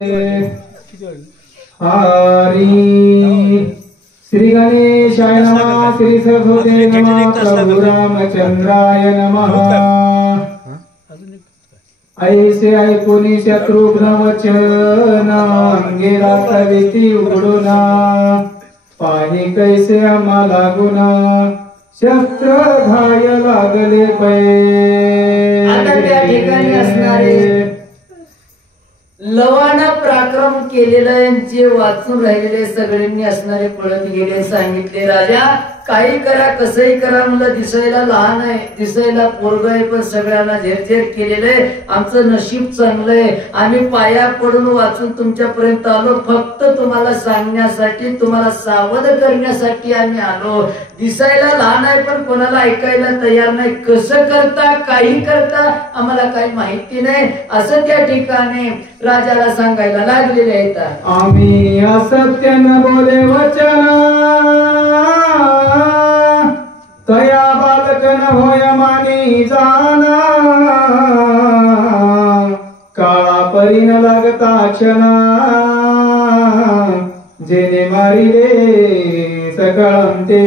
हरी श्री गणेशाय नमः। श्री सरस्वती नमः। प्रभु रामचंद्राय नमः। ऐसे ऐकुनी शत्रुघ्न वचन अंगेरा कविती उघडून पाही कैसे आम्हाला गुण शस्त्र घाय लागले पै। आता त्या ठिकाणी असणारे लवाना पराक्रम केलेलं जे वाचून राहिलेले सगळ्यांनी असणारे पळत गेले। सांगितले राजा काही करा कसंही करा, मला दिसायला लहान आहे, दिसायला पोरग आहे, पण सगळ्यांना झेरझेर केलेले आमचं नशीब चांगलंय। आम्ही पाया पडून वाचून तुमच्यापर्यंत आलो, फक्त तुम्हाला सांगण्यासाठी, तुम्हाला सावध करण्यासाठी आम्ही आलो। दिसायला लहान आहे पण कोणाला ऐकायला तयार नाही, कसं करता काही करता आम्हाला काही माहिती नाही, असं त्या ठिकाणी राजाला सांगायला लागलेले आहेत। आम्ही असत्य न बोले वचन तया बालक न होय मानी जाना काळा परी न लागता क्षणा जेने मारिले सकळंते।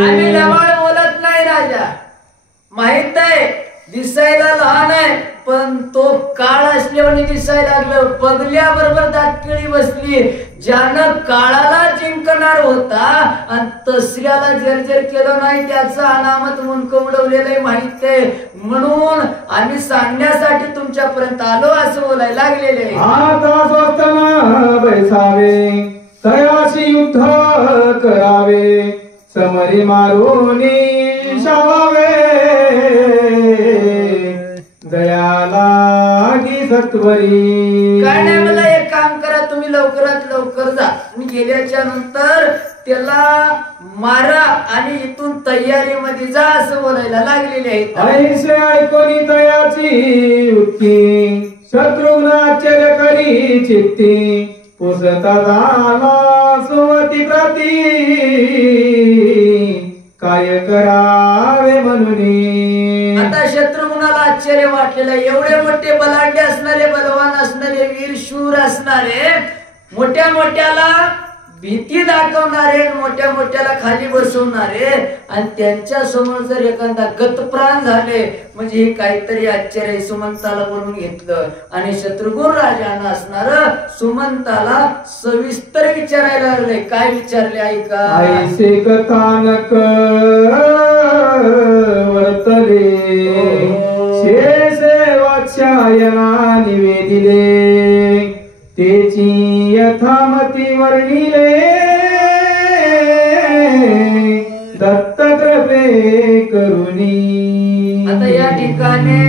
आम्ही लवाड बोलत नाही राजा, माहित आहे दिसायला लहान आहे पण तो काळ असल्याने दिसायला लागलं। बघल्याबरोबर दातकिळी बसली, ज्यानं काळाला जिंकणार होता आणि तसऱ्याला जर्जर केलं नाही त्याचं अनामत मुंडकं उडवलेलं माहित आहे, म्हणून आम्ही सांगण्यासाठी तुमच्यापर्यंत आलो असं बोलायला लागलेले। आता स्वतः बैसावे तयाशी युद्ध करावे समरी मारून शावावे दयाला की सत्वरी। काय नाही, मला एक काम करा, तुम्ही लवकरात लवकर जा, मी गेल्याच्या नंतर त्याला मारा आणि इथून तयारीमध्ये जा असं बोलायला लागलेले आहेत। ऐसे ऐकोनी तयाची युक्ती शत्रुघ्न आश्चर्य करी चित्ती पुसता झाला सुमती प्रती काय करावे म्हणून। आता शत्रुघ्नाला आश्चर्य वाटलेलं, एवढे मोठे बलाढ्य असणारे, बलवान असणारे, वीर शूर असणारे, मोठ्या मोठ्याला भीती दाखवणारे, मोठ्या मोठ्याला खाली बसवणारे आणि त्यांच्या समोर जर एखादा गतप्राण झाले म्हणजे हे काहीतरी आश्चर्य। सुमंताला बोलून घेतलं आणि शत्रुघ्न राजानं असणार सुमंताला सविस्तर विचारायला लागले। काय विचारले ऐका। ऐसे कथानक वर्तले शेषे वात्स्यायना निवेदिले तेची यथामती वर्णिले दत्त कृपे करुणी। आता या ठिकाणी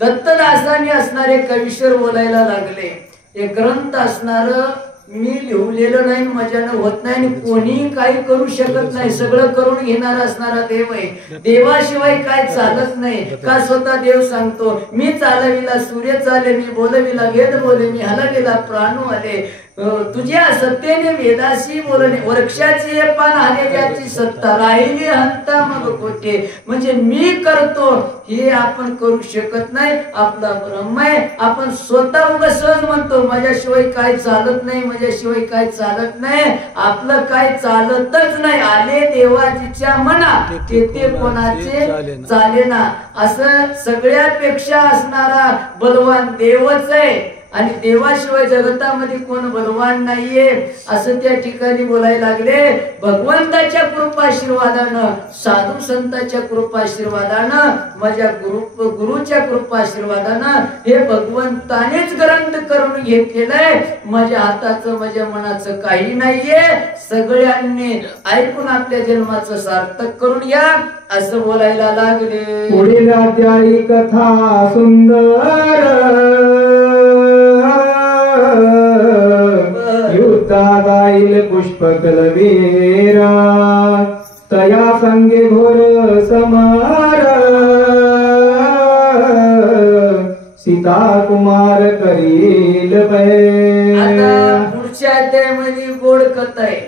दत्तदासांनी असणारे कवीश्वर बोलायला लागले, एक ग्रंथ असणार मी लिहलेलं नाही, मजानं होत नाही आणि कोणी काही करू शकत नाही, सगळं करून घेणारा असणारा देव आहे, देवाशिवाय काय चालत नाही। का स्वतः देव सांगतो, मी चालविला सूर्य चाले, मी बोलविला वेद बोले, मी हलविला प्राणू आले, तुझ्या सत्तेने वेदाशी बोलणे, वृक्षाची पान हालेल्याची सत्ता राहिली हंता मग कोठे। म्हणजे मी करतो हे आपण करू शकत नाही, आपला ब्रह्म आहे, आपण स्वतः उगा सहज म्हणतो माझ्याशिवाय काय चालत नाही, माझ्याशिवाय काय चालत नाही, आपलं काय चालतच नाही, आले देवाजीच्या मना ते कोणाचे चालेना, असं सगळ्यापेक्षा असणारा बलवान देवच आहे आणि देवाशिवाय जगतामध्ये कोण बलवान नाहीये असं त्या ठिकाणी बोलायला लागले। भगवंताच्या कृपाशीर्वादानं, साधू संतांच्या कृपाशीर्वादानं, माझ्या गुरुच्या कृपाशीर्वादानं हे भगवंतानेच ग्रंथ करून घेतलेलंय, माझ्या हाताचं माझ्या मनाचं काही नाहीये, सगळ्यांनी ऐकून आपल्या जन्माचं सार्थक करून या असं बोलायला लागले। पुढील अध्यायी कथा सुंदर युद्धा जाईल पुष्पकलवीरा तया संगे घोर समार सीता कुमार करील पै। आता पुढच्या अध्यायामध्ये गोड कथा आहे,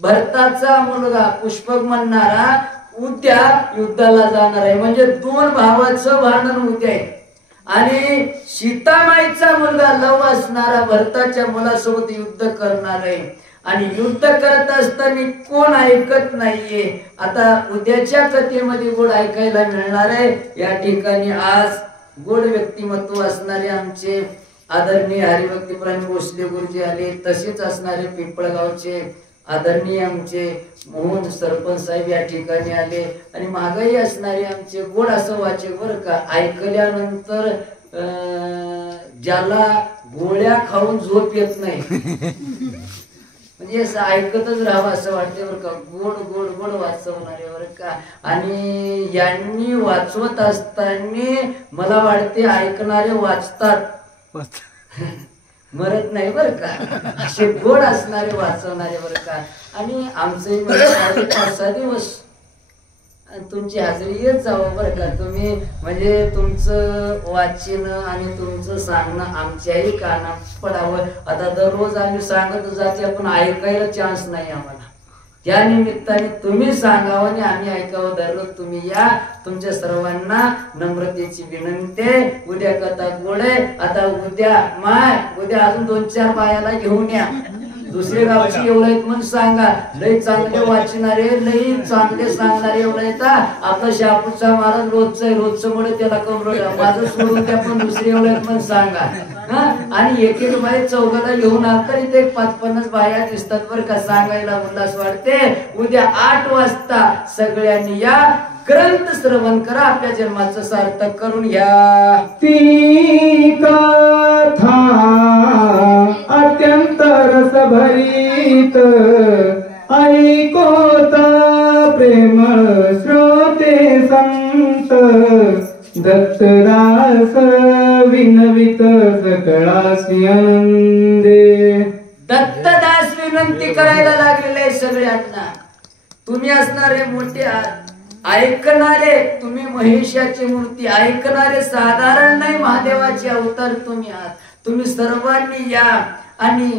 भरताचा मुलगा पुष्पक म्हणणारा उद्या युद्धाला जाणार आहे, म्हणजे दोन भावाचं भांडण उद्या आहे आणि सीतामाईचा मुलगा लव असणारा भरताच्या मुलासोबत युद्ध करणार आहे आणि युद्ध करत असताना कोण ऐकत नाहीये. आता उद्याच्या कथेमध्ये गोड ऐकायला मिळणार आहे. या ठिकाणी आज गोड व्यक्तिमत्व असणारे आमचे आदरणीय हरिभक्तीपरायण भोसले गुरुजी आले. तसेच असणारे पिंपळगावचे आदरणीय आमचे मोहन सरपंच साहेब या ठिकाणी आले आणि महागाई असणारे आमचे गोड असं वाचक बरं का. ऐकल्यानंतर ज्याला गोळ्या खाऊन झोप येत नाही म्हणजे असं ऐकतच राहावं असं वाटते बरं का. गोड गोड गोड वाचवणारे बरं का. आणि यांनी वाचवत असताना मला वाटते ऐकणारे वाचतात मरत नाही बरं का. असे गोड असणारे वाचवणारे बरं का. आणि आमचंही 5-6 दिवस तुमची हजेरी येत जावं बरं का. तुम्ही म्हणजे तुमचं वाचन आणि तुमचं सांगणं आमच्याही कानात पडावं. आता दररोज आम्ही सांगत जाते पण ऐकायला चान्स नाही आम्हाला. त्या निमित्ताने तुम्ही सांगावं आणि आम्ही ऐकावं. दररोज तुम्ही या. तुमच्या सर्वांना नम्रतेची विनंती. उद्या कथा गोड आहे. आता उद्या अजून 2-4 बायाला घेऊन या. दुसरे गावची एवढं आहेत म्हणून सांगा. लय चांगले वाचणारे लय चांगले सांगणारे एवढं येतात. आपला शापूरचा महाराज रोजचं मुळे त्याला कमर माझं सोडून त्या पण दुसरे एवढं आहेत म्हणून सांगा. आणि एक बाई चौघाला घेऊन आला तर इथे 5-50 बाया दिसतात बरं का. सांगायला उल्हास वाटते. उद्या 8 वाजता सगळ्यांनी या. ग्रंथ श्रवण करा. आपल्या जन्माचं सार्थक करून घ्या. ती कथा अत्यंत रसभरीत ऐकोत प्रेम श्रोते संत दत्तदास विनवित सकळासी आनंदे. दत्तदास विनंती करायला लागलेले आहे सगळ्यांना. तुम्ही असणारे मोठे ऐकणारे. तुम्ही महेशाची मूर्ती ऐकणारे साधारण नाही. महादेवाचे अवतार तुम्ही आहात. तुम्ही सर्वांनी या आणि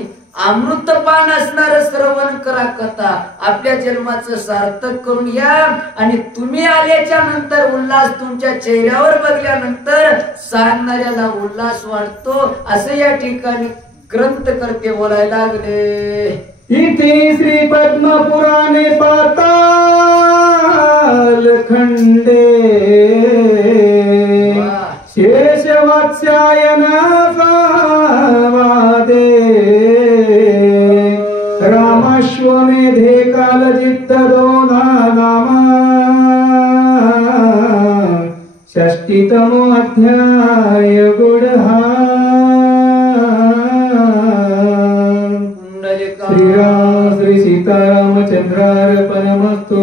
अमृतपान असणारं श्रवण करा. कथा आपल्या जन्माचं सार्थक करून या. आणि तुम्ही आल्याच्या नंतर उल्हास तुमच्या चेहऱ्यावर बघल्यानंतर सांगणाऱ्याला उल्हास वाटतो असं या ठिकाणी ग्रंथकर्ते बोलायला लागले. इति श्री पद्मपुराणे पाताल खंडे शेषवात्स्यायनाचा वादे रामाश्वमेधे कालजित्त दोना नामा 6तमो अध्याय गुढहा. श्रीराम श्री सीतारामचंद्रार्पणमस्तु.